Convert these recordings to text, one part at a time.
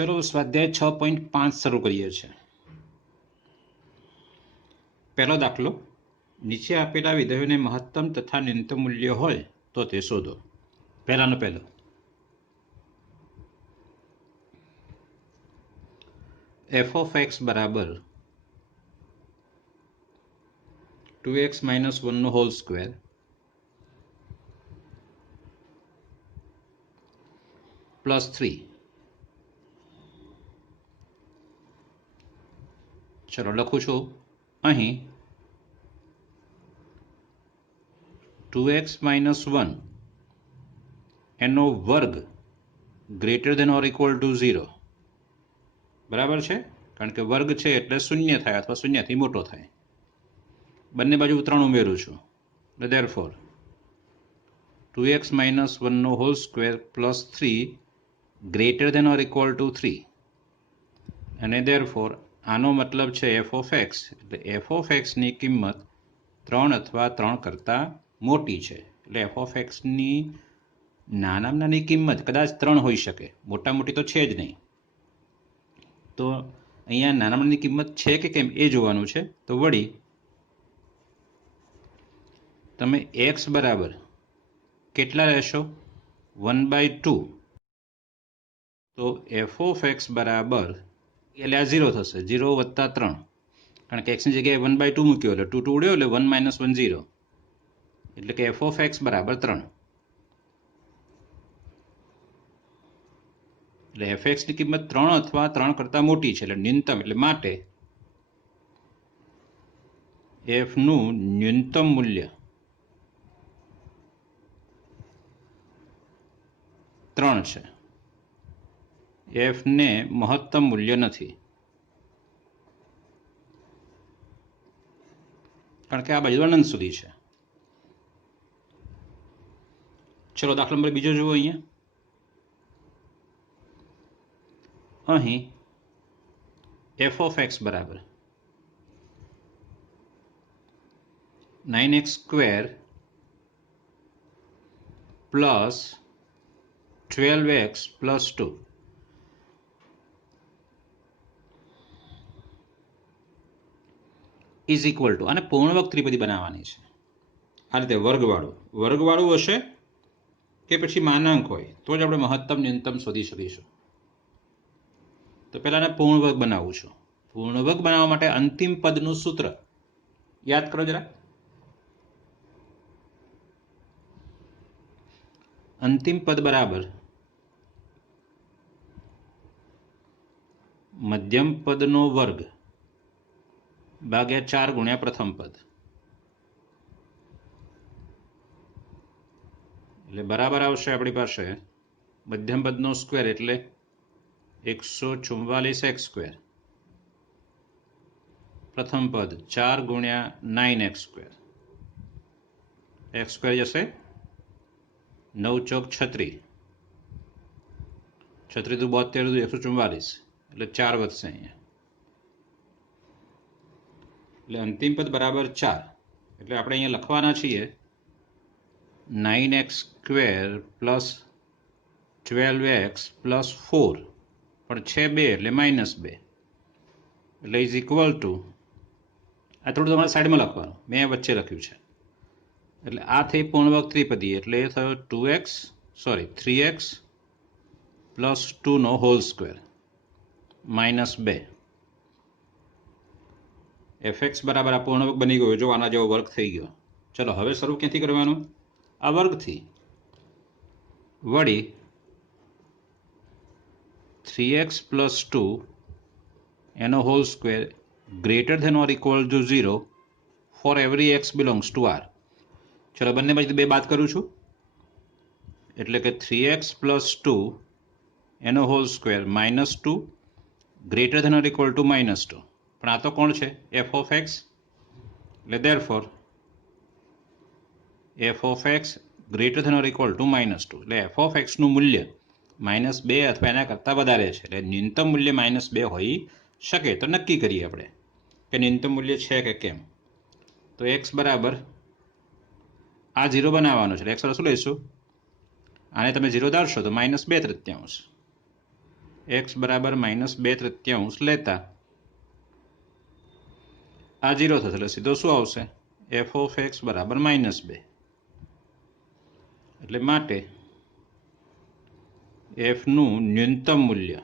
चलो स्वाध्याय 6.5 શરૂ કરીએ છીએ। પહેલો દાખલો, નીચે આપેલા વિધેયોને મહત્તમ તથા ન્યૂનતમ મૂલ્ય હોય તો તે શોધો। પહેલાનો પહેલો, f of x બરાબર 2x - 1 નો હોલ સ્ક્વેર પ્લસ 3। ચલો લખું છું અહીં 2x - 1 એનો વર્ગ greater than or equal to 0 બરાબર છે, કારણ કે વર્ગ છે એટલે શૂન્ય થાય અથવા શૂન્યથી મોટો થાય। બંને બાજુ 3 ઉમેરું છું એટલે ધેરફોર 2x - 1 નો whole square plus 3 greater than or equal to 3 અને ધેરફોર આનો મતલબ છે f of x, એટલે f of x ની કિંમત 3 અથવા 3 કરતાં મોટી છે। એટલે f of x ની નાનામાં નાની કિંમત કદાચ 3 હોઈ શકે, મોટા મોટી તો છે જ નહીં। તો અહીંયા નાનામાં નાની કિંમત છે કે કેમ એ જોવાનું છે। તો વળી તમે x બરાબર કેટલા લેશો 1/2, તો f of x બરાબર એટલે આ 0 થશે, 0 + 3, કારણ કે x ની જગ્યાએ 1/2 મૂક્યો એટલે 2 ઉડ્યો એટલે 1 - 1 0, એટલે કે f of x બરાબર 3। એટલે f(x) ની કિંમત 3 અથવા 3 કરતાં મોટી છે, એટલે ન્યૂનતમ, એટલે માટે f નું ન્યૂનતમ મૂલ્ય 3 છે, f ને મહત્તમ મૂલ્ય નથી, કારણ કે આ બાજુ અનંત સુધી છે। ચલો દાખલા નંબર બીજો જુઓ। અહીં f of x બરાબર 9x² plus 12x plus 2 is equal to, આને પૂર્ણવર્ગ ત્રિપદી બનાવવાની છે। આ રીતે વર્ગવાળું હશે કે પછી માનાંક હોય તો જ આપણે મહત્તમ ન્યૂનતમ શોધી શકીશું। તો પહેલાં આને પૂર્ણવર્ગ બનાવું છું। પૂર્ણવર્ગ બનાવવા માટે અંતિમ પદનું સૂત્ર યાદ કરો જરા। અંતિમ પદ બરાબર મધ્યમ પદનો વર્ગ ભાગ્યા 4 ગુણ્યા પ્રથમ પદ, એટલે બરાબર આવશે આપણી પાસે મધ્યમ પદનો સ્ક્વેર એટલે 144x², પ્રથમ પદ 4 ગુણ્યા 9x², x² જશે 9 ચોક 36, 36 દુ 72 દુ 144, એટલે 4 વધશે અહીંયા, એટલે અંતિમ પદ બરાબર 4। એટલે આપણે અહીંયા લખવાના છીએ 9x² પ્લસ 12x પ્લસ 4, પણ છે 2 એટલે -2, એટલે ઇઝ ઇક્વલ ટુ, આ થોડું તમારે સાઈડમાં લખવાનું, મેં વચ્ચે લખ્યું છે। એટલે આ થઈ પૂર્ણવર્ગ ત્રિપદી, એટલે એ થયો 3x પ્લસ 2 નો હોલ સ્ક્વેર -2। fx બરાબર આ પૂર્ણવર્ગ બની ગયો, જો આના જેવો વર્ગ થઈ ગયો। ચલો હવે શરૂ ક્યાંથી કરવાનું? આ વર્ગથી। વળી 3x પ્લસ 2 એનો whole square greater than or equal to 0 for every x belongs to r। ચલો બંને બાજુ 2 બાદ કરું છું, એટલે કે 3x પ્લસ 2 એનો whole square -2 greater than or equal to -2, પણ આ તો કોણ છે? f of x, એટલે therefore f of x greater than or equal to -2, એટલે f of x નું મૂલ્ય -2 અથવા એના કરતાં વધારે છે, એટલે ન્યૂનતમ મૂલ્ય -2 હોઈ શકે। તો નક્કી કરીએ આપણે કે ન્યૂનતમ મૂલ્ય છે કે કેમ। તો x બરાબર આ 0 બનાવવાનો છે, એટલે x શું લઈશું? આને તમે 0 ધારશો તો -2/3, एक्स बराबर -2/3 लेता आ 0 થશે એટલે સીધો શું આવશે f of x બરાબર -2 એટલે માટે f નું ન્યૂનતમ મૂલ્ય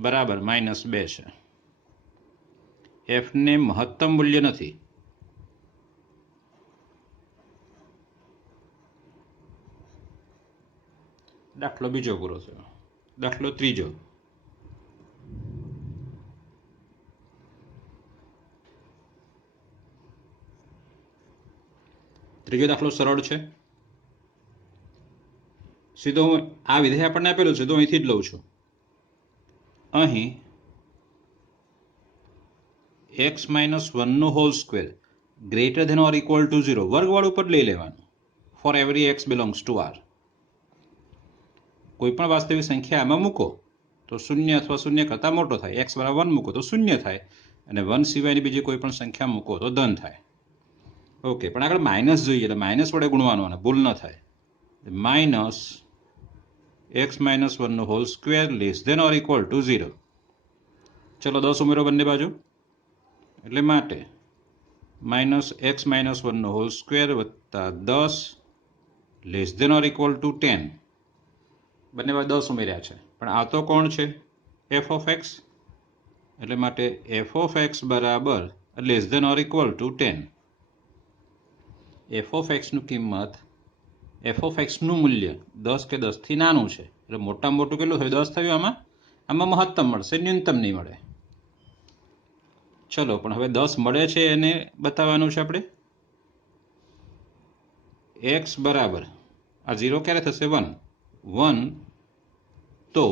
બરાબર -2 છે f ને મહત્તમ મૂલ્ય નથી દાખલો બીજો પૂરો થયો દાખલો ત્રીજો ત્રીજો દાખલો સરળ છે સીધો હું આ વિધેય આપણને આપેલું છે તો અહીંથી જ લઉં છું અહીં x - 1 નો whole square greater than or equal to 0 વર્ગવાળું પદ લઈ લેવાનું for every x belongs to r કોઈ પણ વાસ્તવિક સંખ્યા આમાં મૂકો તો 0 અથવા 0 કરતાં મોટો થાય x બરાબર 1 મૂકો તો 0 થાય અને 1 સિવાયની બીજી કોઈ પણ સંખ્યા મૂકો તો ધન થાય ઓકે પણ આગળ માઇનસ જોઈએ એટલે માઇનસ વડે ગુણવાનું અને ભૂલ ન થાય માઇનસ x - 1 નો whole square less than or equal to 0 ચલો 10 ઉમેરો બંને બાજુ એટલે માટે -x - 1 નો હોલ સ્ક્વેર વત્તા 10 less than or equal to 10 બંને બાજુ 10 ઉમેર્યા છે પણ આ તો કોણ છે f of x એટલે માટે f of x બરાબર less than or equal to 10 f of x નું કિંમત f of x નું મૂલ્ય 10 કે 10 થી નાનું છે એટલે મોટામાં મોટું કેટલું થયું 10 થયું આમાં મહત્તમ મળશે ન્યૂનતમ નહીં મળે ચલો પણ હવે 10 મળે છે એને બતાવવાનું છે આપણે x બરાબર આ 0 ક્યારે થશે 1 તો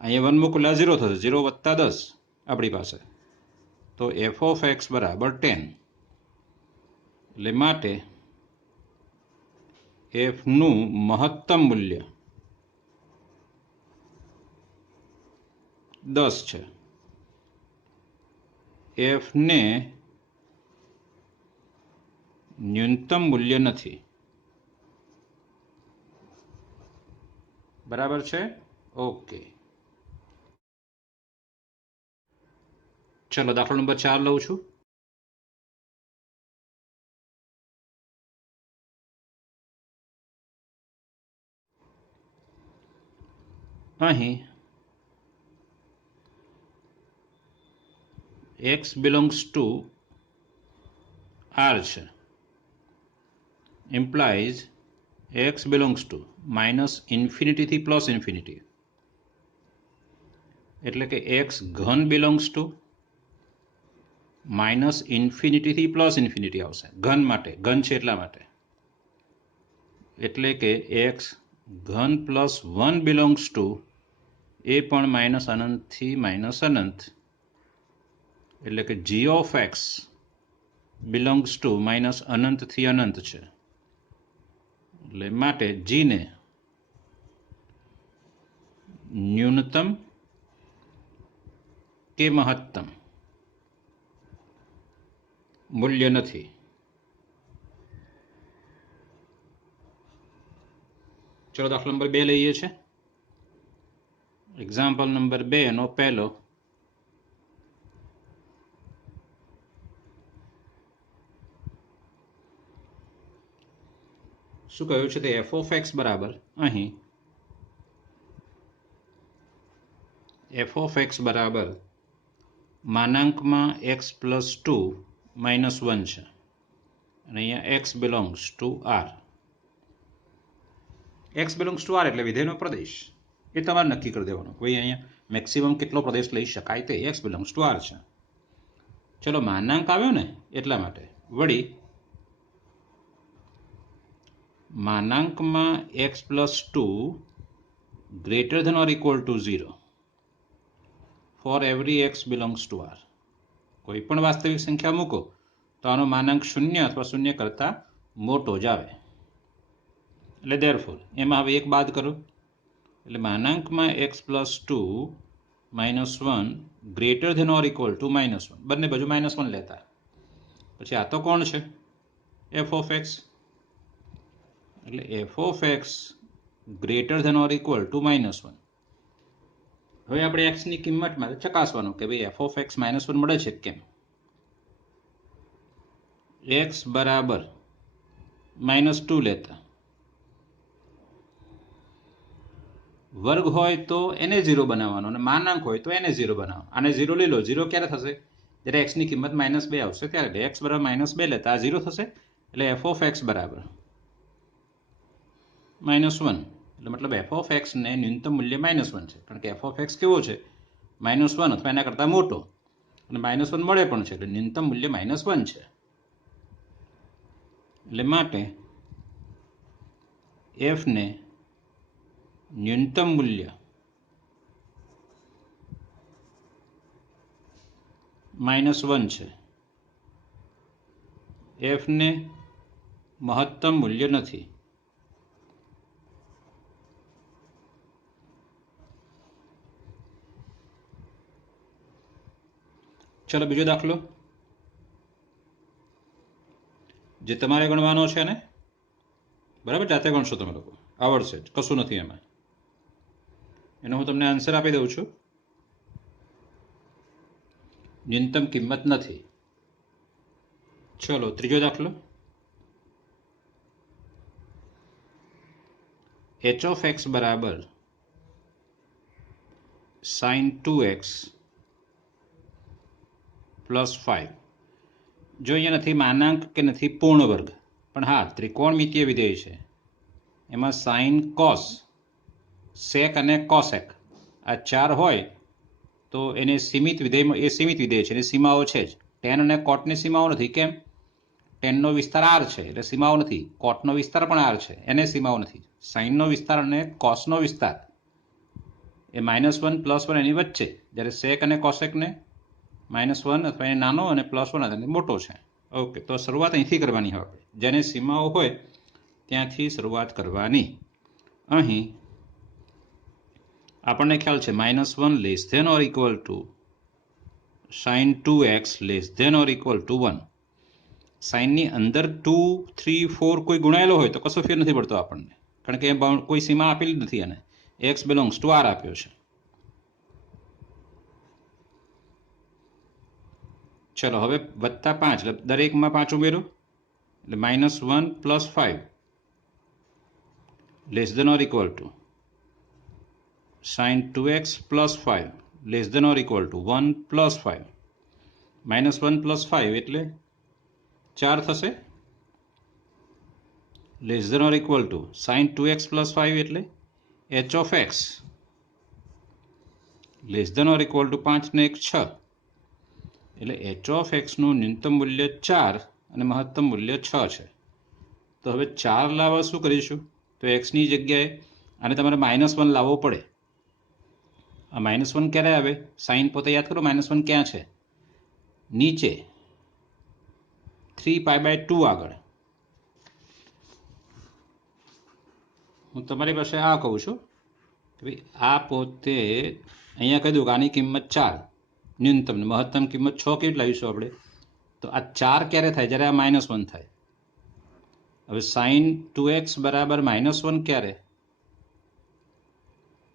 અહીંયા 1 મૂકો એટલે 0 થશે 0 વત્તા 10 આપણી પાસે તો f of x બરાબર 10 એટલે માટે f નું મહત્તમ મૂલ્ય 10 છે f ને ન્યૂનતમ મૂલ્ય નથી બરાબર છે ઓકે ચલો દાખલો નંબર 4 લઉં છું અહીં x belongs to r છે implies x belongs to -∞ થી +∞ એટલે કે x ઘન belongs to -∞ થી +∞ આવશે ઘન માટે ઘન છે એટલા માટે એટલે કે x ઘન +1 belongs to એ પણ -∞ થી ∞ એટલે કે g of x belongs to -∞ થી ∞ છે એટલે માટે g ને ન્યૂનતમ કે મહત્તમ મૂલ્ય નથી ચલો દાખલા નંબર 2 લઈએ છે એક્ઝામ્પલ નંબર 2 નો પહેલો શું કહ્યું છે તે f of x બરાબર અહીં f of x બરાબર માનાંકમાં x + 2 - 1 છે અને અહીંયા x belongs to r x belongs to r એટલે વિધેયનો પ્રદેશ એ તમારે નક્કી કરી દેવાનું કોઈ અહીંયા મેક્સિમમ કેટલો પ્રદેશ લઈ શકાય તે x belongs to r છે ચલો માનાંક આવ્યો ને એટલા માટે વળી માનાંકમાં x + 2 greater than or equal to 0 for every x belongs to r કોઈ પણ વાસ્તવિક સંખ્યા મૂકો તો આનો માનાંક 0 અથવા 0 કરતાં મોટો જ આવે એટલે therefore એમાં હવે એક બાદ કરો એટલે માનાંકમાં x + 2 - 1 greater than or equal to -1 બંને બાજુ -1 લેતા પછી આ તો કોણ છે f of x એટલે f of x greater than or equal to -1. હવે આપણે એક્સની કિંમતમાં ચકાસવાનું કે ભાઈ એફ ઓફ એક્સ -1 મળે છે કેમ. એક્સ બરાબર -2 લેતા વર્ગ હોય તો એને 0 બનાવવાનો અને માનાંક હોય તો એને 0 બનાવવાનો. આને 0 લઈ લો. 0 ક્યારે થશે? જ્યારે એક્સની કિંમત -2 આવશે ત્યારે. એક્સ બરાબર -2 લેતા આ 0 થશે. એટલે એફ ઓફ એક્સ બરાબર -1. એટલે મતલબ એફ ઓફ એક્સને ન્યૂનતમ મૂલ્ય -1 છે, કારણ કે એફ ઓફ એક્સ કેવો છે? -1 અથવા એના કરતાં મોટો, અને -1 મળે પણ છે, એટલે ન્યૂનતમ મૂલ્ય -1 છે. એટલે માટે એફને ન્યૂનતમ મૂલ્ય -1 છે, એફને મહત્તમ મૂલ્ય નથી. ચલો બીજો દાખલો જે તમારે ગણવાનો છે ને, બરાબર, જાતે ગણશો તમે લોકો, આવડશે જ, કશું નથી એમાં. એનો હું તમને આન્સર આપી દઉં છું. ન્યૂનતમ કિંમત નથી. ચલો ત્રીજો દાખલો. એચ ઓફ એક્સ બરાબર sin 2x +5. જો અહીંયા નથી માનાંક કે નથી પૂર્ણ વર્ગ, પણ હા ત્રિકોણમિતીય વિધેય છે. એમાં સાઇન, કોસ, સેક અને કોસેક આ 4 હોય તો એને સીમિત વિધેયમાં, એ સીમિત વિધેય છે, એની સીમાઓ છે જ. ટેન અને કોટની સીમાઓ નથી. કેમ? ટેનનો વિસ્તાર આર છે એટલે સીમાઓ નથી. કોટનો વિસ્તાર પણ આર છે, એને સીમાઓ નથી. સાઇનનો વિસ્તાર અને કોસનો વિસ્તાર એ -1 +1 એની વચ્ચે, જ્યારે સેક અને કોસેકને -1 અથવા એ નાનો અને +1 અથવા મોટો છે. ઓકે, તો શરૂઆત અહીંથી કરવાની હોય. આપણે જેને સીમાઓ હોય ત્યાંથી શરૂઆત કરવાની. અહીં આપણને ખ્યાલ છે -1 less than or equal to sin 2x less than or equal to 1. સાઇનની અંદર 2, 3, 4 કોઈ ગુણાયેલો હોય તો કશો ફેર નથી પડતો આપણને, કારણ કે કોઈ સીમા આપેલી નથી. અને x બિલોંગ્સ ટુ r આપ્યો છે. ચલો હવે +5, એટલે દરેકમાં 5 ઉમેરો, એટલે -1 +5 less than or equal to sin 2x +5 less than or equal to 1 +5. -1 +5 એટલે 4 થશે. Less than or equal to sin 2x +5 એટલે h of x less than or equal to 5 ને 1 6. એટલે h of x નું ન્યૂનતમ મૂલ્ય 4 અને મહત્તમ મૂલ્ય 6 છે. તો હવે 4 લાવવા શું કરીશું? તો x ની જગ્યાએ આને તમારે -1 લાવવો પડે. આ -1 ક્યારે આવે? સાઇન પોતે યાદ કરો, -1 ક્યાં છે? નીચે 3π/2 આગળ. હું તમારી પાસે આ કહું છું કે ભાઈ આ પોતે અહીંયા કહી દઉં કે આની કિંમત 4, ન્યૂનતમ, મહત્તમ કિંમત 6 કેવી લાવીશું આપણે? તો આ 4 ક્યારે થાય? જ્યારે આ -1 થાય. હવે sin 2x બરાબર -1 ક્યારે?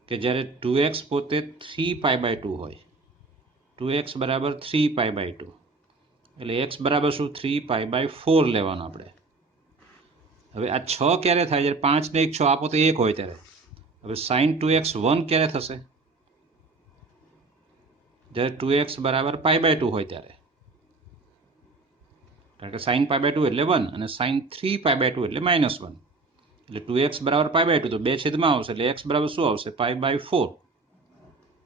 કે જ્યારે 2x પોતે 3π/2 હોય. 2x બરાબર 3π/2 એટલે x બરાબર શું? 3π/4 લેવાનું આપણે. હવે આ 6 ક્યારે થાય? જ્યારે 5 ને 1 6, આ પોતે 1 હોય ત્યારે. હવે sin 2x 1 ક્યારે થશે? જ્યારે 2x બરાબર π/2 હોય ત્યારે, કારણ કે sin π/2 એટલે 1 અને sin 3π/2 એટલે -1. એટલે 2x બરાબર π/2 તો 2 છેદમાં આવશે, એટલે x બરાબર શું આવશે? π/4.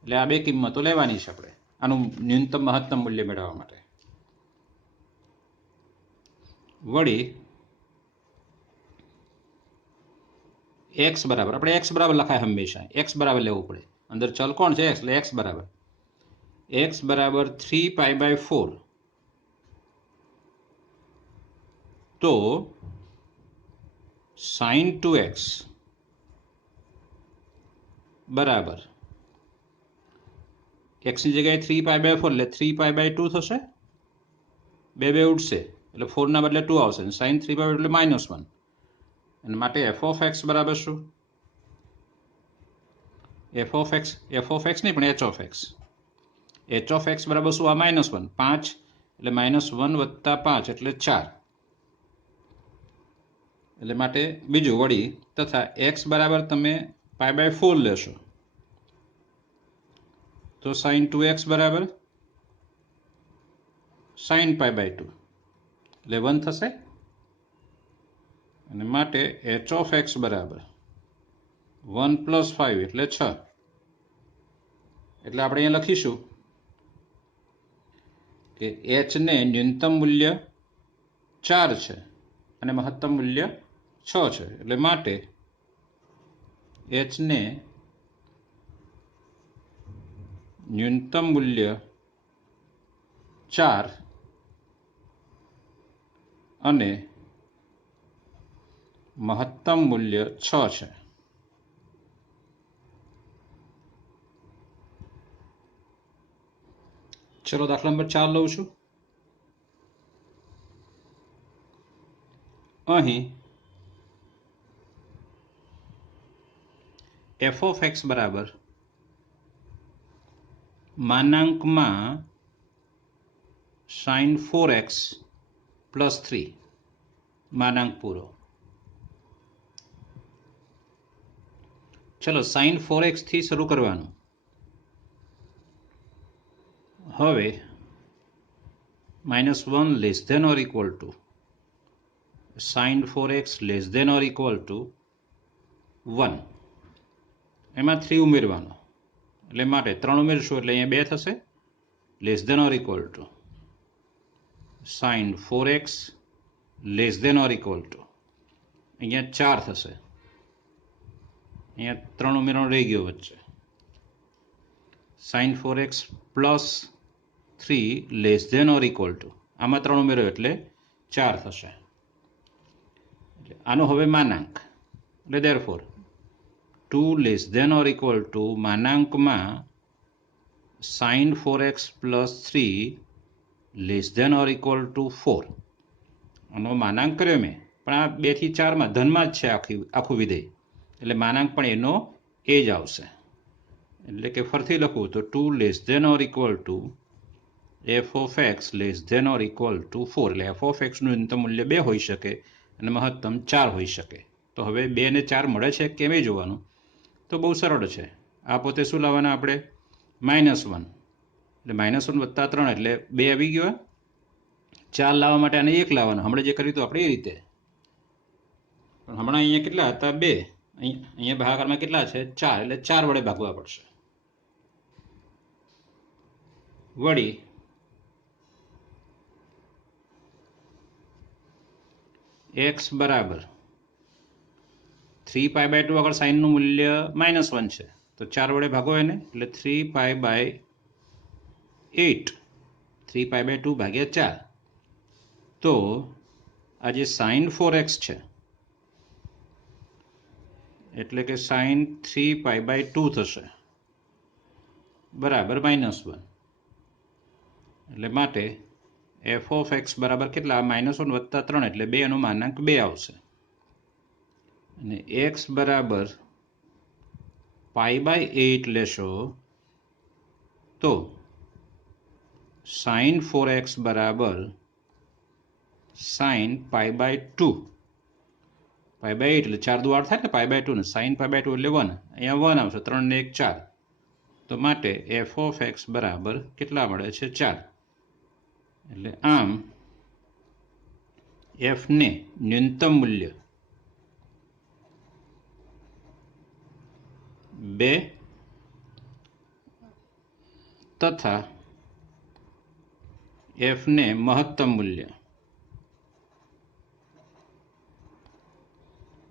એટલે આ બે કિંમતો લેવાની છે આપણે આનું ન્યૂનતમ મહત્તમ મૂલ્ય મેળવવા માટે. વળી x બરાબર, આપણે x બરાબર લખાય હંમેશા, x બરાબર લેવું પડે. અંદર ચલ કોણ છે? x, એટલે x બરાબર 3π/4. તો sin 2x બરાબર x ની જગ્યાએ 3π/4 એટલે 3π/2 થશે. 2 ઉડશે એટલે 4 ના બદલે 2 આવશે. sin 3π/2 એટલે -1 અને માટે એફ ઓફ એક્સ બરાબર શું? એફ ઓફ એક્સ નહીં પણ H of x. H of x બરાબર શું? આ -1 5 એટલે -1 વત્તા 5 એટલે 4. એટલે માટે બીજું વળી તથા એક્સ બરાબર તમે π/4 લેશો તો sin 2x બરાબર sin π/2 એટલે 1 થશે. અને માટે h ઓફ એક્સ બરાબર 1 + 5 એટલે 6. એટલે આપણે અહીંયા લખીશું કે h ને ન્યૂનતમ મૂલ્ય 4 છે અને મહત્તમ મૂલ્ય 6 છે. એટલે માટે h ને ન્યૂનતમ મૂલ્ય 4 અને મહત્તમ મૂલ્ય 6 છે. ચલો દાખલા નંબર 4 લઉં છું. અહીં એફ ઓફ એક્સ બરાબર માનાંકમાં sin 4x + 3 માનાંક પૂરો. ચલો sin 4x થી શરૂ કરવાનું. હવે -1 <= sin 4x <= 1 એમાં 3 ઉમેરવાનો. એટલે માટે 3 ઉમેરશું એટલે અહીંયા 2 થશે. <= sin 4x <= અહીંયા 4 થશે. અહીંયા 3 ઉમેરવાનો રહી ગયો વચ્ચે. sin 4x + 3 <= આમાં 3 ઉમેરો એટલે 4 થશે. આનો હવે માનાંક એટલે therefore 2 <= માનાંકમાં sin 4x + 3 <= 4. આનો માનાંક કર્યો મેં પણ આ 2 થી 4માં ધનમાં જ છે આખું વિધેય. એટલે માનાંક પણ એનો એ જ આવશે. એટલે કે ફરીથી લખું તો 2 <= f of x <= 4. એટલે f of x નું ન્યૂનતમ મૂલ્ય 2 હોઈ શકે અને મહત્તમ 4 હોઈ શકે. તો હવે 2 ને 4 મળે છે કેમ એ જોવાનું. તો બહુ સરળ છે. આ પોતે શું લાવવાના આપણે? -1 એટલે -1 + 3 એટલે 2 આવી ગયો. 4 લાવવા માટે આને 1 લાવવાનો. હમણાં જે કર્યું તો આપણે એ રીતે. પણ હમણાં અહીંયા કેટલા હતા? 2. અહીંયા ભાગાકારમાં કેટલા છે? 4. એટલે 4 વડે ભાગવા પડશે. વળી x બરાબર 3π/2 આગળ સાઇનનું મૂલ્ય -1 છે તો 4 વડે ભાગો એને. એટલે 3π/8 3π/2 ભાગ્યા 4. તો આ જે sin 4x છે એટલે કે sin 3π/2 થશે બરાબર -1. એટલે માટે f of x બરાબર કેટલા? -1 + 3 એટલે 2 એનો માનાંક 2 આવશે. અને x બરાબર π/8 લેશો તો sin 4x બરાબર sin π/2 π/8 એટલે 4 દુ 8 થાય ને π/2 ને sin π/2 એટલે 1. અહીંયા 1 આવશે. 3 ને 1 4. તો માટે f of x બરાબર કેટલા મળે છે? 4. એટલે આમ f ને ન્યૂનતમ મૂલ્ય 2 તથા f ને મહત્તમ મૂલ્ય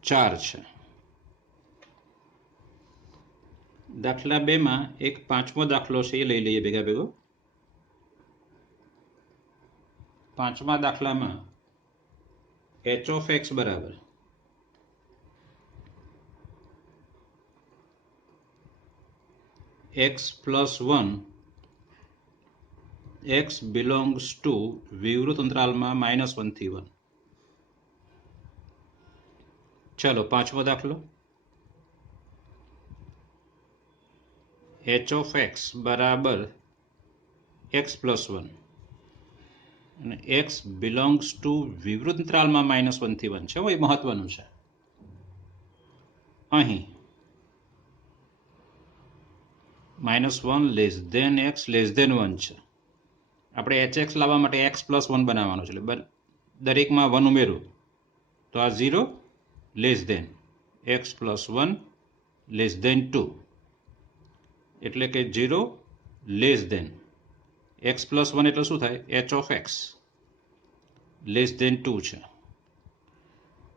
4 છે. દાખલા 2માં એક 5મો દાખલો છે એ લઈ લઈએ ભેગા ભેગો. 5મા દાખલામાં h of x બરાબર x + 1 x belongs to વિવૃત અંતરાલમાં -1 થી 1 ચલો પાંચમો દાખલો, h of x બરાબર x પ્લસ 1 અને x બિલોંગ્સ ટુ વિવૃત અંતરાલમાં -1 થી 1 છે. એ મહત્વનું છે. અહીં -1 less than x less than 1 છે. આપણે hx લાવવા માટે x પ્લસ 1 બનાવવાનું છે. એટલે દરેકમાં 1 ઉમેરું તો આ 0 less than x plus 1 less than 2, એટલે કે 0 લેસ દેન x પ્લસ 1 એટલે શું થાય? h of x less than 2 છે.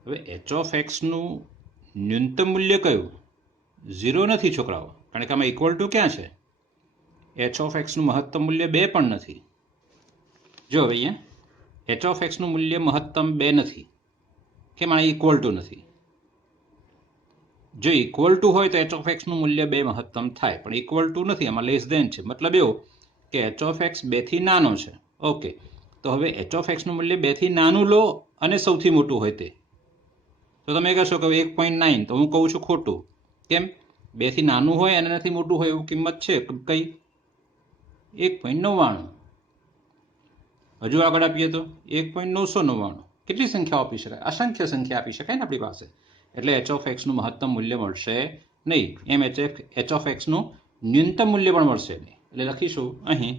હવે h ઓફ એક્સનું ન્યૂનતમ મૂલ્ય કયું? 0 નથી છોકરાઓ, કારણ કે આમાં ઇક્વલ ટુ ક્યાં છે? h ઓફ એક્સનું મહત્તમ મૂલ્ય 2 પણ નથી. જો હવે અહીંયા h ઓફ એક્સનું મૂલ્ય મહત્તમ 2 નથી. કેમ? આ ઇક્વલ ટુ નથી. જો ઇક્વલ ટુ હોય તો h ઓફ એક્સનું મૂલ્ય 2 મહત્તમ થાય, પણ ઇક્વલ ટુ નથી, આમાં લેસ દેન છે. મતલબ એવો કે h ઓફ એક્સ 2 થી નાનો છે. ઓકે, તો હવે h ઓફ એક્સનું મૂલ્ય 2 થી નાનું લો અને સૌથી મોટું હોય તે. તો તમે કહેશો કે 1.9, તો હું કહું છું ખોટું. કેમ? 2 થી નાનું હોય અને નથી મોટું હોય એવું કિંમત છે કઈ? 1.99. હજુ આગળ આપીએ તો 1.999. કેટલી સંખ્યાઓ આપી શકાય? અસંખ્ય સંખ્યા આપી શકાય ને આપણી પાસે. એટલે h ઓફ એક્સનું મહત્તમ મૂલ્ય મળશે નહીં. એમ h ઓફ એક્સનું ન્યૂનતમ મૂલ્ય પણ મળશે નહીં. એટલે લખીશું અહીં,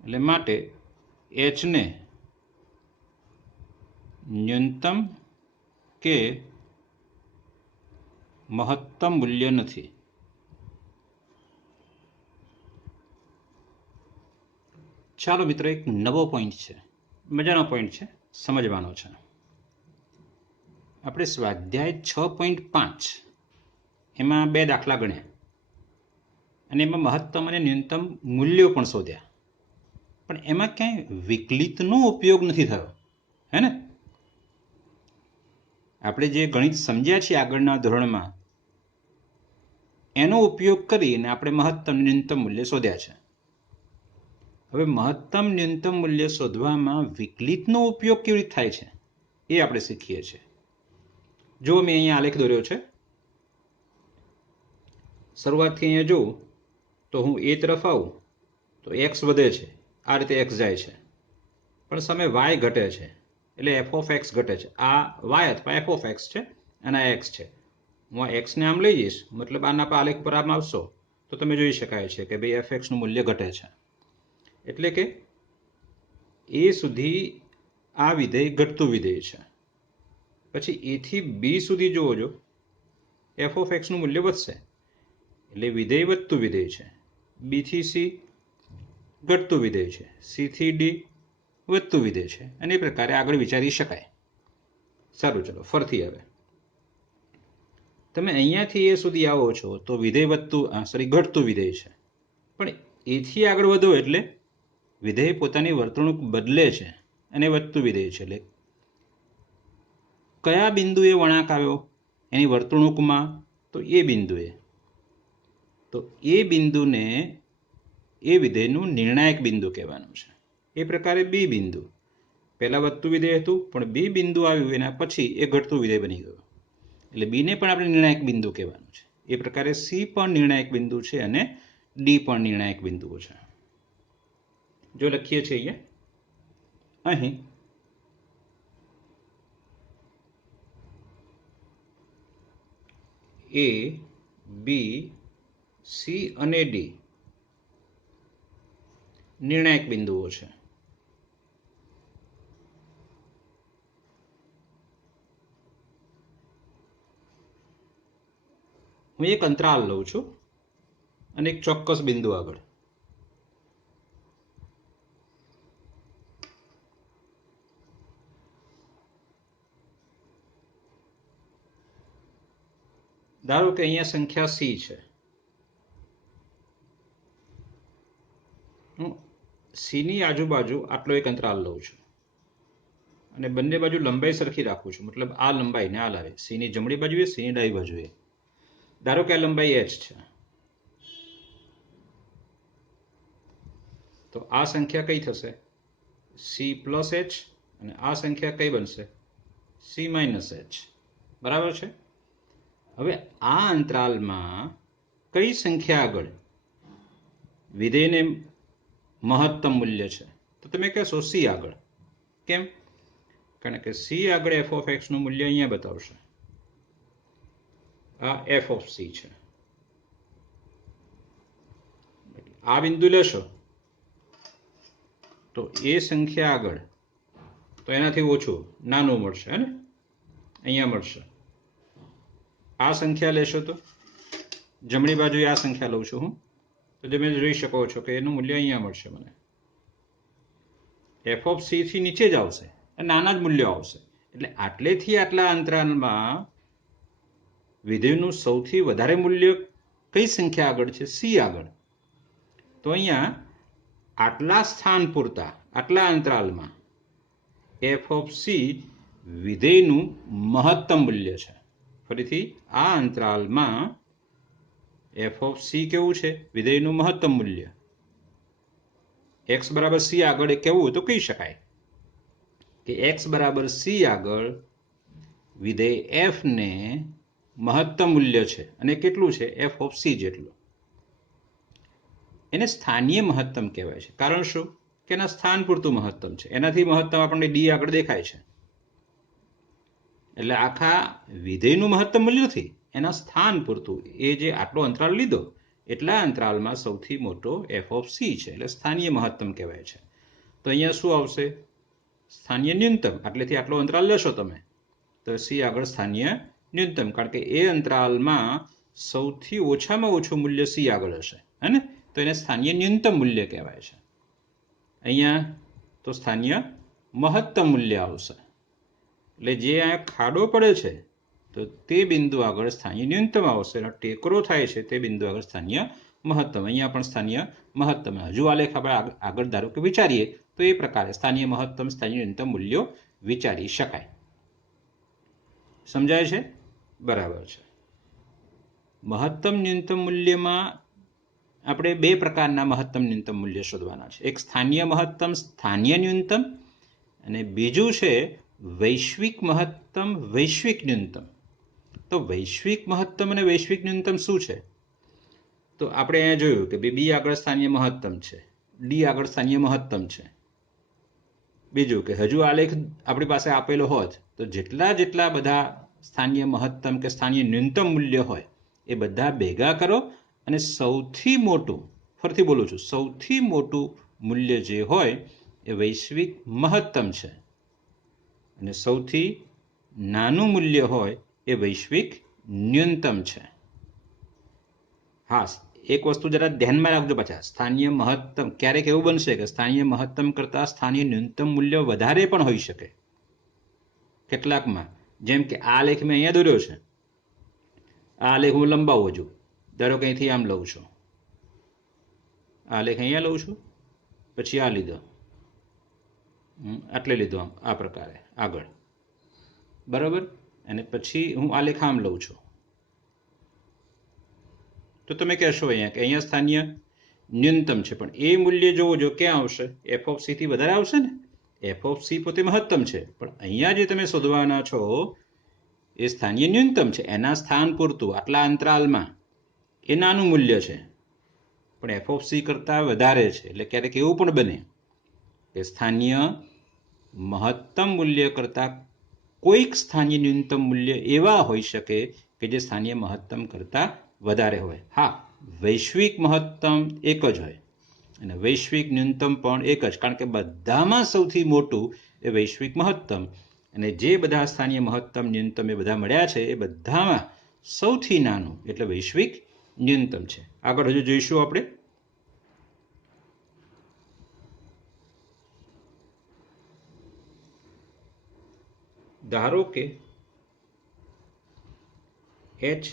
એટલે માટે h ને ન્યૂનતમ કે મહત્તમ મૂલ્ય નથી. ચાલો મિત્રો, એક નવો પોઈન્ટ છે, મજાનો પોઈન્ટ છે, સમજવાનો છે. આપણે સ્વાધ્યાય 6.5 એમાં 2 દાખલા ગણ્યા અને એમાં મહત્તમ અને ન્યૂનતમ મૂલ્યો પણ શોધ્યા, પણ એમાં ક્યાંય વિકલિતનો ઉપયોગ નથી થયો, હે ને? આપણે જે ગણિત સમજ્યા છીએ આગળના ધોરણમાં એનો ઉપયોગ કરીને આપણે મહત્તમ ન્યૂનતમ મૂલ્ય શોધ્યા છે. હવે મહત્તમ ન્યૂનતમ મૂલ્ય શોધવામાં વિકલિતનો ઉપયોગ કેવી રીતે થાય છે એ આપણે શીખીએ છીએ. જો મેં અહીંયા આલેખ દોર્યો છે, શરૂઆતથી અહીંયા જોઉં તો હું એ તરફ આવું તો x વધે છે, આ રીતે x જાય છે, પણ સામે y ઘટે છે, એટલે f ઓફ x ઘટે છે. આ y અથવા f ઓફ x છે અને આ x છે. હું આ x ને આમ લઈ જઈશ, મતલબ આના પર આલેખ પર આમ આવશો તો તમે જોઈ શકાય છે કે ભાઈ f નું મૂલ્ય ઘટે છે. એટલે કે એ સુધી આ વિધેય ઘટતું વિધેય છે. પછી એ થી બી સુધી જોવો જો, f ઓફ x નું મૂલ્ય વધશે, એટલે વિધેય વધતું વિધેય છે. બી થી સી ઘટતું વિધેય છે. સી થી ડી વધતું વિધેય છે. અને એ પ્રકારે આગળ વિચારી શકાય. સારું, ચલો ફરથી હવે તમે અહીંયાથી એ સુધી આવો છો તો વિધેય ઘટતું વિધેય છે, પણ એથી આગળ વધો એટલે વિધેય પોતાની વર્તણૂક બદલે છે અને વધતું વિધેય છે. એટલે કયા બિંદુએ વળાંક આવ્યો એની વર્તણૂકમાં? તો એ બિંદુએ. તો એ બિંદુને એ વિધેયનું નિર્ણાયક બિંદુ કહેવાનું છે. એ પ્રકારે બી બિંદુ, પહેલા વધતું વિધેય હતું પણ બી બિંદુ આવ્યું એના પછી એ ઘટતું વિધેય બની ગયું, એટલે બીને પણ આપણે નિર્ણાયક બિંદુ કહેવાનું છે. એ પ્રકારે સી પણ નિર્ણાયક બિંદુ છે અને ડી પણ નિર્ણાયક બિંદુઓ છે. જો લખીએ છીએ અહીં એ, બી, સી અને ડી નિર્ણાયક બિંદુઓ છે. હું એક અંતરાલ લઉં છું અને એક ચોક્કસ બિંદુ આગળ. ધારો કે અહીંયા સંખ્યા સી છે. હું સીની આજુબાજુ આટલો એક અંતરાલ લઉં છું અને બંને બાજુ લંબાઈ સરખી રાખું છું. મતલબ આ લંબાઈને આ લાવે, સીની જમણી બાજુએ, સીની ડાબી બાજુએ. ધારો કે આ લંબાઈ h છે, તો આ સંખ્યા કઈ થશે? સી પ્લસ h, અને આ સંખ્યા કઈ બનશે? સી માઇનસ એચ, બરાબર છે. હવે આ અંતરાલમાં કઈ સંખ્યા આગળ વિધેયને મહત્તમ મૂલ્ય છે? તો તમે કહેશો સી આગળ. કેમ? કારણ કે સી આગળ એફ ઓફ એક્સનું મૂલ્ય અહીંયા બતાવશે. આ એફ ઓફ સી છે. આ બિંદુ લેશો તો એ સંખ્યા આગળ તો એનાથી ઓછું નાનું મળશે, હે ને? અહીંયા મળશે. આ સંખ્યા લેશો તો જમણી બાજુએ આ સંખ્યા લઉં છું હું, તો તમે જોઈ શકો છો કે એનું મૂલ્ય અહીંયા મળશે મને. એફ ઓફ સી થી નીચે જ આવશે, નાના જ મૂલ્યો આવશે. એટલે આટલેથી આટલા અંતરાલમાં વિધેયનું સૌથી વધારે મૂલ્ય કઈ સંખ્યા આગળ છે? સી આગળ. તો અહીંયા આટલા સ્થાન પૂરતા આટલા અંતરાલમાં એફ ઓફ સી વિધેયનું મહત્તમ મૂલ્ય છે. ફરીથી આ અંતરાલમાં એફ ઓફ સી કેવું છે? વિધેયનું મહત્તમ મૂલ્ય. એક્સ બરાબર સી આગળ કેવું તો કહી શકાય કે એક્સ બરાબર સી આગળ વિધેય એફ ને મહત્તમ મૂલ્ય છે. અને કેટલું છે? એફ ઓફ સી જેટલું. એને સ્થાનીય મહત્તમ કહેવાય છે. કારણ શું? કે એના સ્થાન પૂરતું મહત્તમ છે. એનાથી મહત્તમ આપણને ડી આગળ દેખાય છે. એટલે આખા વિધેયનું મહત્તમ મૂલ્ય નથી, એના સ્થાન પૂરતું. એ જે આટલો અંતરાલ લીધો એટલા અંતરાલમાં સૌથી મોટો એફ ઓફ સી છે, એટલે સ્થાનીય મહત્તમ કહેવાય છે. તો અહીંયા શું આવશે? સ્થાનીય ન્યૂનતમ. આટલેથી આટલો અંતરાલ લેશો તમે તો સી આગળ સ્થાનીય ન્યૂનતમ, કારણ કે એ અંતરાલમાં સૌથી ઓછામાં ઓછું મૂલ્ય સી આગળ હશે, હે ને? તો એને સ્થાનીય ન્યૂનતમ મૂલ્ય કહેવાય છે. અહીંયા તો સ્થાનીય મહત્તમ મૂલ્ય આવશે. એટલે જે આ ખાડો પડે છે તો તે બિંદુ આગળ સ્થાનીય ન્યૂનતમ આવશે, અને ટેકરો થાય છે તે બિંદુ આગળ સ્થાનીય મહત્તમ. અહીંયા પણ સ્થાનીય મહત્તમ. હજુ આલેખ આપણે આગળ ધારો કે વિચારીએ તો એ પ્રકારે સ્થાનીય મહત્તમ, સ્થાનીય ન્યૂનતમ મૂલ્યો વિચારી શકાય. સમજાય છે? બરાબર છે. મહત્તમ ન્યૂનતમ મૂલ્યમાં આપણે બે પ્રકારના મહત્તમ ન્યૂનતમ મૂલ્ય શોધવાના છે. એક સ્થાનીય મહત્તમ, સ્થાનીય ન્યૂનતમ, અને બીજું છે વૈશ્વિક મહત્તમ, વૈશ્વિક ન્યૂનતમ. તો વૈશ્વિક મહત્તમ અને વૈશ્વિક ન્યૂનતમ શું છે? તો આપણે અહીંયા જોયું કે બી આગળ સ્થાનીય મહત્તમ છે, ડી આગળ સ્થાનીય મહત્તમ છે. બીજું કે હજુ આલેખ આપણી પાસે આપેલો હોત તો જેટલા જેટલા બધા સ્થાનીય મહત્તમ કે સ્થાનીય ન્યૂનતમ મૂલ્ય હોય એ બધા ભેગા કરો અને સૌથી મોટું, ફરીથી બોલું છું, સૌથી મોટું મૂલ્ય જે હોય એ વૈશ્વિક મહત્તમ છે, અને સૌથી નાનું મૂલ્ય હોય એ વૈશ્વિક ન્યૂનતમ છે. હા, એક વસ્તુ જરા ધ્યાનમાં રાખજો પાછા. સ્થાનીય મહત્તમ ક્યારેક એવું બનશે કે સ્થાનીય મહત્તમ કરતાં સ્થાનીય ન્યૂનતમ મૂલ્ય વધારે પણ હોઈ શકે કેટલાકમાં. જેમ કે આ લેખ મેં અહીંયા દોર્યો છે, આ લેખ હું લંબાવું છું. ધારો કે અહીંથી આમ લઉં છું, આ લેખ અહીંયા લઉં છું, પછી આ લીધો, આટલે લીધો, આમ આ પ્રકારે આગળ, બરાબર. અને પછી હું આ લેખ આમ લઉં છું. તો તમે કહેશો અહીંયા કે અહીંયા સ્થાનીય ન્યૂનતમ છે, પણ એ મૂલ્ય જોવો જો ક્યાં આવશે? એફ ઓફ સી થી વધારે આવશે ને. એફ ઓફ સી પોતે મહત્તમ છે, પણ અહીંયા જે તમે શોધવાના છો એ સ્થાનીય ન્યૂનતમ છે. એના સ્થાન પૂરતું આટલા અંતરાલમાં એ નાનું મૂલ્ય છે, પણ એફ ઓફ સી કરતાં વધારે છે. એટલે ક્યારેક એવું પણ બને કે સ્થાનીય મહત્તમ મૂલ્ય કરતાં કોઈક સ્થાનીય ન્યૂનતમ મૂલ્ય એવા હોઈ શકે કે જે સ્થાનીય મહત્તમ કરતાં વધારે હોય. હા, વૈશ્વિક મહત્તમ એક જ હોય અને વૈશ્વિક ન્યૂનતમ પણ એક જ, કારણ કે બધામાં સૌથી મોટું એ વૈશ્વિક મહત્તમ, અને જે બધા સ્થાનીય મહત્તમ, ન્યૂનતમ એ બધા મળ્યા છે એ બધામાં સૌથી નાનું એટલે વૈશ્વિક ન્યૂનતમ છે. આગળ હજુ જોઈશું આપણે. ધારો કે h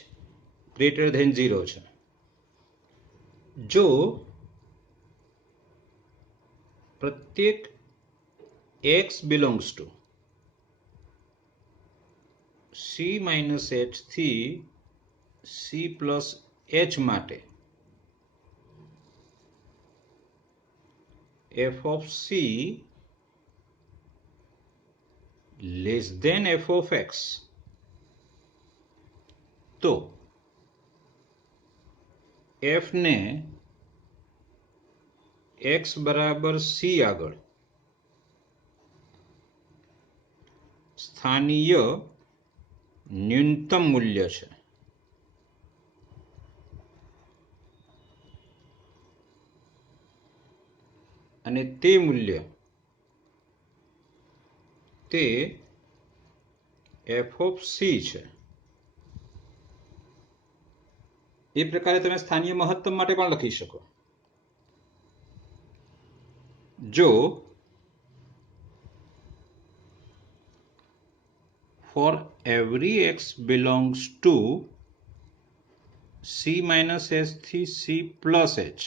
ગ્રેટર ધેન 0 છે. જો પ્રત્યેક x belongs to c minus h થી c પ્લસ h માટે f of c less than f of x, તો એફ ને એક્સ બરાબર સી આગળ સ્થાનીય ન્યૂનતમ મૂલ્ય છે, અને તે મૂલ્ય તે એફ ઓફ સી છે. એ પ્રકારે તમે સ્થાનીય મહત્તમ માટે પણ લખી શકો. જો for every x belongs to c minus h થી c plus h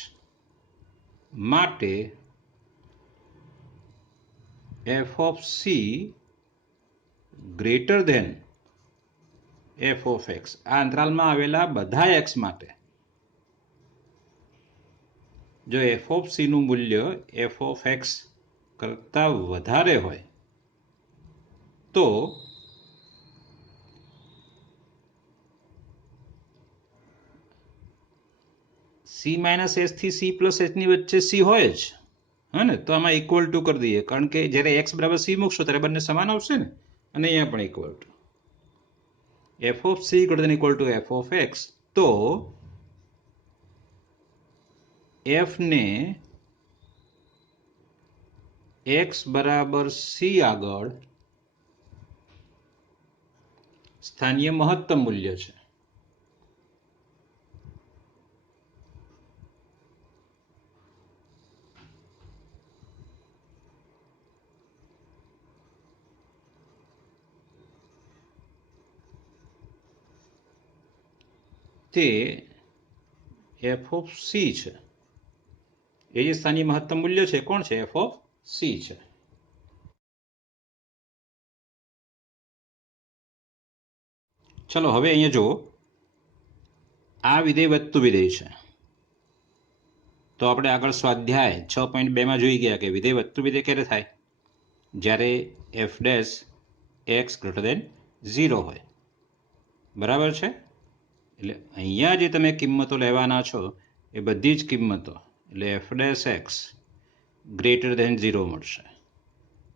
માટે f of c greater than f of x, આ અંતરાલમાં આવેલા બધા x માટે જો f of c નું મૂલ્ય f of x કરતા વધારે હોય તો c માઇનસ h થી c પ્લસ h ની વચ્ચે c હોય જ, હા ને, તો આમાં ઇક્વલ ટુ કરી દઈએ, કારણ કે જ્યારે x બરાબર c મૂકશો ત્યારે બંને સમાન આવશે ને, અને અહીંયા પણ equal to f of c greater than equal to f of x, તો f ને x બરાબર c આગળ સ્થાનીય મહત્તમ મૂલ્ય છે. તે f of c છે. એ જે સ્થાનીય મહત્તમ મૂલ્ય છે કોણ છે? f of c છે. ચલો હવે અહીંયા જુઓ, આ વિધેય વધતું વિધેય છે, તો આપણે આગળ સ્વાધ્યાય 6.2 જોઈ ગયા કે વિધેય વધતું વિધેય ક્યારે થાય? જ્યારે f dash x greater than 0 હોય. બરાબર છે? એટલે અહીંયા જે તમે કિંમતો લેવાના છો એ બધી જ કિંમતો એટલે f dash x greater than 0 મળશે.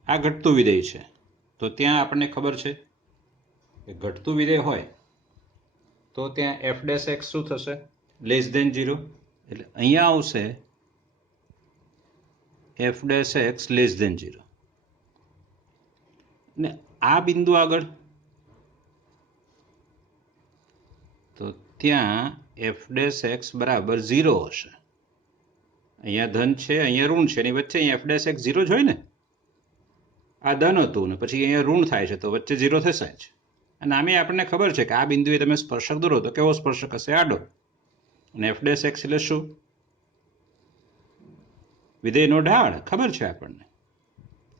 આ ઘટતું વિધેય છે, તો ત્યાં આપણને ખબર છે કે ઘટતું વિધેય હોય તો ત્યાં f ડેશ એક્સ શું થશે? Less than 0. એટલે અહીંયા આવશે f dash x less than 0. ને આ બિંદુ આગળ તો ત્યાં f ડેશ એક્સ બરાબર 0 હશે. અહીંયા ધન છે, અહીંયા ઋણ છે, એની વચ્ચે અહીંયા f ડેશ એક્સ 0 જ હોય ને. આ ધન હતું ને પછી અહીંયા ઋણ થાય છે, તો વચ્ચે 0 થશે જ. અને આમે આપણને ખબર છે કે આ બિંદુએ તમે સ્પર્શક દોરો તો કેવો સ્પર્શક હશે? આડો. અને f ડેશ એક્સ એટલે શું? વિધેયનો ઢાળ. ખબર છે આપણને.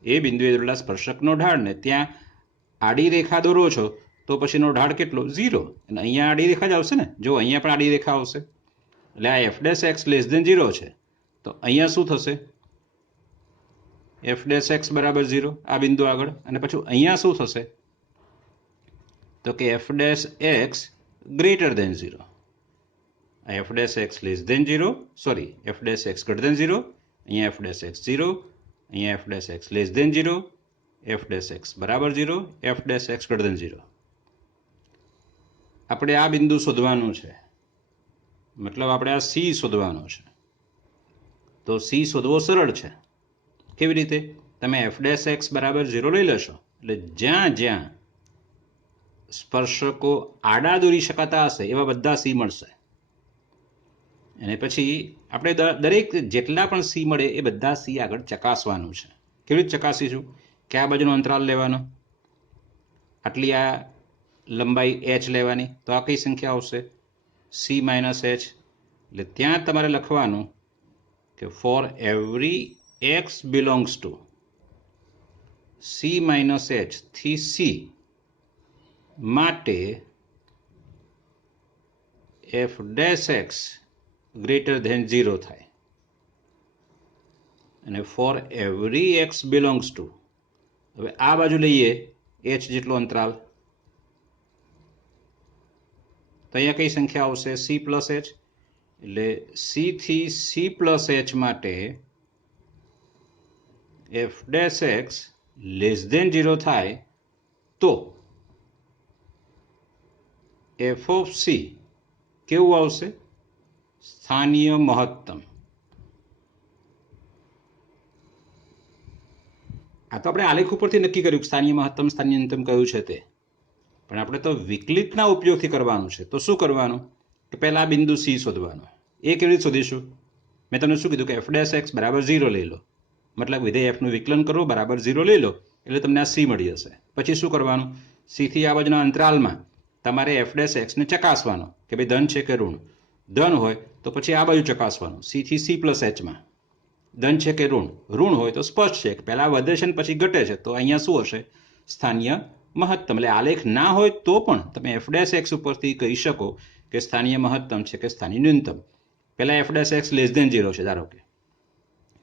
એ બિંદુએ દોરેલા સ્પર્શકનો ઢાળ ને ત્યાં આડી રેખા દોરો છો તો પછીનો ઢાળ કેટલો? 0. અને અહીંયા આડી રેખા જ આવશે ને. જો અહીંયા પણ આડી રેખા આવશે. એટલે આ f dash x less than 0 છે, તો અહીંયા શું થશે? f ડેશ એક્સ બરાબર 0 આ બિંદુ આગળ. અને પછી અહીંયા શું થશે? તો કે f dash x greater than 0. f dash x less than 0, sorry, f dash x greater than 0, અહીંયા f ડેશ એક્સ 0, અહીંયા f dash x less than 0, f dash x બરાબર 0, f dash x greater than 0. આપણે આ બિંદુ શોધવાનું છે, મતલબ આપણે આ c શોધવાનો છે. તો c શોધવો સરળ છે. કેવી રીતે? તમે f ડેશ એક્સ બરાબર 0 લઈ લેશો, એટલે જ્યાં જ્યાં સ્પર્શકો આડા દોરી શકાતા હશે એવા બધા c મળશે. અને પછી આપણે દરેક જેટલા પણ c મળે એ બધા c આગળ ચકાસવાનું છે. કેવી રીતે ચકાસીશું? કે આ બાજુનો અંતરાલ લેવાનો, આટલી આ લંબાઈ h લેવાની, તો આ કઈ સંખ્યા આવશે? c minus h. એટલે ત્યાં તમારે લખવાનું કે for every x belongs to c minus h થી c માટે f dash x greater than 0 થાય. અને for every x belongs to, હવે આ બાજુ લઈએ એચ જેટલો અંતરાલ, તો અહીંયા કઈ સંખ્યા આવશે? C plus h. એટલે સી થી સી પ્લસ એચ માટે f dash x less than 0 થાય તો એફ ઓફ સી કેવું આવશે? સ્થાનીય મહત્તમ. આ તો આપણે આલેખ ઉપરથી નક્કી કર્યું કે સ્થાનીય મહત્તમ સ્થાનીય ન્યૂનતમ કયું છે તે, પણ આપણે તો વિકલિતના ઉપયોગથી કરવાનું છે. તો શું કરવાનું કે પહેલા આ બિંદુ સી શોધવાનો. એ કેવી રીતે શોધીશું? મેં તમને શું કીધું કે એફ ડેશ એક્સ બરાબર 0 લઈ લો, મતલબ વિધેય એફનું વિકલન કરો બરાબર 0 લઈ લો એટલે તમને આ સી મળી જશે. પછી શું કરવાનું? સીથી આ બાજુના અંતરાલમાં તમારે એફ ડેશ એક્સને ચકાસવાનો કે ભાઈ ધન છે કે ઋણ. ધન હોય તો પછી આ બાજુ ચકાસવાનું સીથી સી પ્લસ એચમાં ધન છે કે ઋણ. ઋણ હોય તો સ્પષ્ટ છે કે પહેલાં વધે છે ને પછી ઘટે છે, તો અહીંયા શું હશે? સ્થાનીય મહત્તમ. એટલે આલેખ ના હોય તો પણ તમે એફ ડેશ એક્સ ઉપરથી કહી શકો કે સ્થાનીય મહત્તમ છે કે સ્થાનીય ન્યૂનતમ. પહેલાં f dash x less than 0 છે ધારો કે,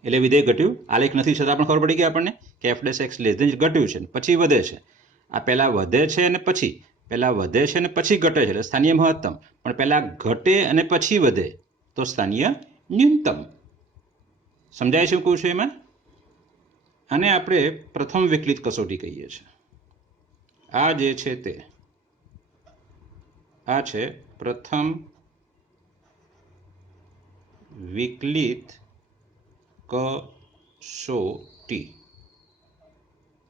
એટલે વિધેય ઘટ્યું. આલેખ નથી છતાં પણ ખબર પડી ગઈ આપણને કે f dash x less than ઘટ્યું છે, પછી વધે છે. આ પહેલાં વધે છે અને પછી પહેલાં વધે છે અને પછી ઘટે છે એટલે સ્થાનીય મહત્તમ, પણ પહેલાં ઘટે અને પછી વધે તો સ્થાનીય ન્યૂનતમ. સમજાય છે કહું છું એમાં? આને આપણે પ્રથમ વિકલિત કસોટી કહીએ છીએ. આ જે છે તે આ છે પ્રથમ વિકલિત કસોટી.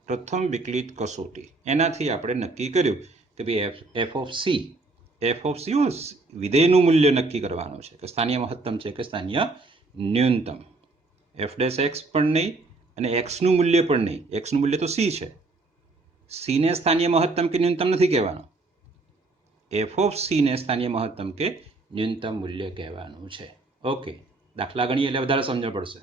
પ્રથમ વિકલિત કસોટી એનાથી આપણે નક્કી કર્યું કે ભાઈ એફ ઓફ સી વિધેયનું મૂલ્ય નક્કી કરવાનું છે કે સ્થાનીય મહત્તમ છે કે સ્થાનીય ન્યૂનતમ. એફ ડેશ એક્સ પણ નહીં અને એક્સનું મૂલ્ય પણ નહીં. એક્સનું મૂલ્ય તો સી છે. સીને સ્થાનીય મહત્તમ કે ન્યૂનતમ નથી કહેવાનું, એફ ઓફ સીને સ્થાનીય મહત્તમ કે ન્યૂનતમ મૂલ્ય કહેવાનું છે. ઓકે, દાખલા ગણીએ એટલે વધારે સમજણ પડશે.